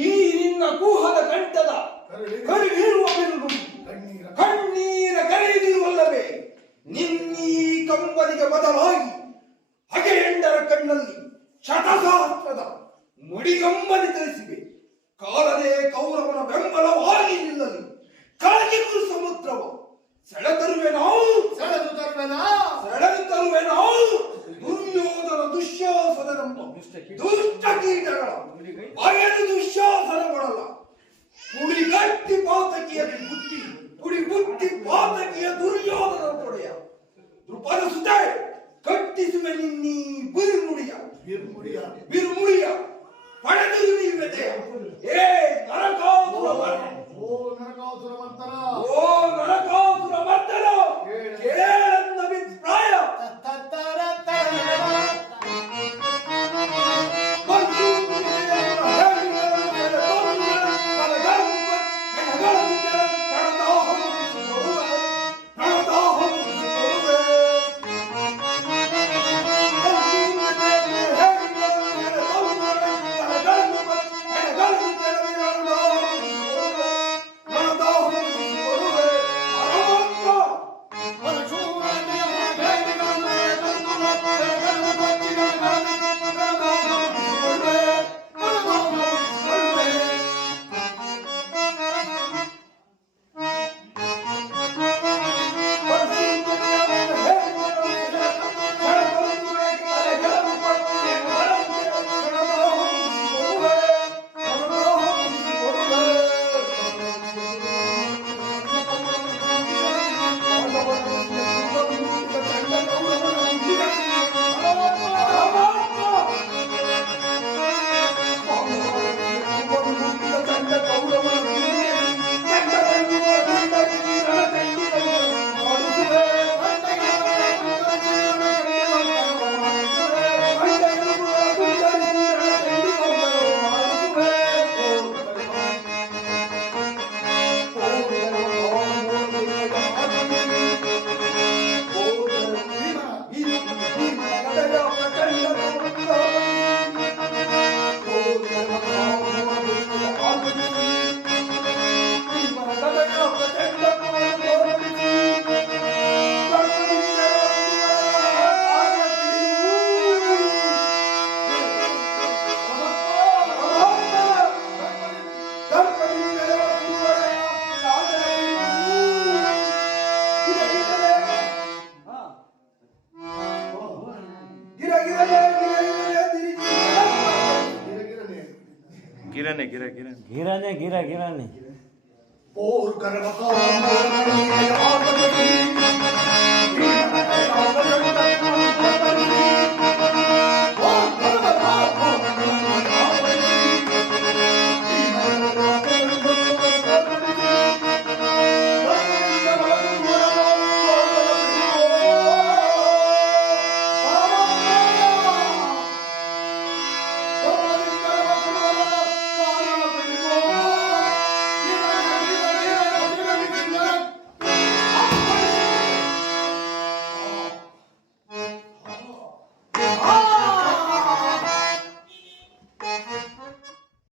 ಈ ನಿನ್ನ ಕೂಹದ ಕಂಠದ ಕಂಬನಿಗೆ ಬದಲಾಗಿ ಹಗೆಯಂಡರ ಕಣ್ಣಲ್ಲಿ ಶತಸಹಸ್ರದ ಮುಡಿಗಂಬನಿ ತಿಳಿಸಿವೆ ಕಾಲದೇ ಕೌರವನ ಬೆಂಬಲವಾಗಿ ನಿಲ್ಲಲಿ. ಕಳಗಿರು ಸಮುದ್ರವ ಸೆಳೆತರುವೆ ನಾವು. ಸೆಳೆದು ತರುವೆನಾ? ಸೆಳೆದು ತರುವೆ ನಾವು. ದುರ್ಯೋಧನ ದುಶ್ಯಾಸನರೆಂಬ ದುಷ್ಟ ಕೀಟಗಳ ಬಯಲು ದುಶ್ಯಾಸನಗೊಳಲ್ಲ ಕುಡಿಗಟ್ಟಿ ಪಾತಕಿಯಲ್ಲಿ ಬುದ್ಧಿ ಕುಡಿ ಬುದ್ಧಿ ಪಾತಕಿಯ ದುರ್ಯೋಧನ ತೊಡೆಯ. ದೃಪದ ಸುತೆ ಕಟ್ಟಿಸುವೆ ನಿನ್ನೀ ಬಿರುಮುಡಿಯ ಬಿರುಮುಡಿಯ ಬಿರುಮುಡಿಯ ಪಡೆದು ನೀವೆದೆಯ ಏ ನರಕಾಸುರ ಮರ್ದ. ಓ ನರಕಾಸುರ ಮಂತರ ગિરાને ગિરા ગિરા. ગિરાને ગિરા ગિરાને. ઓર કરવતો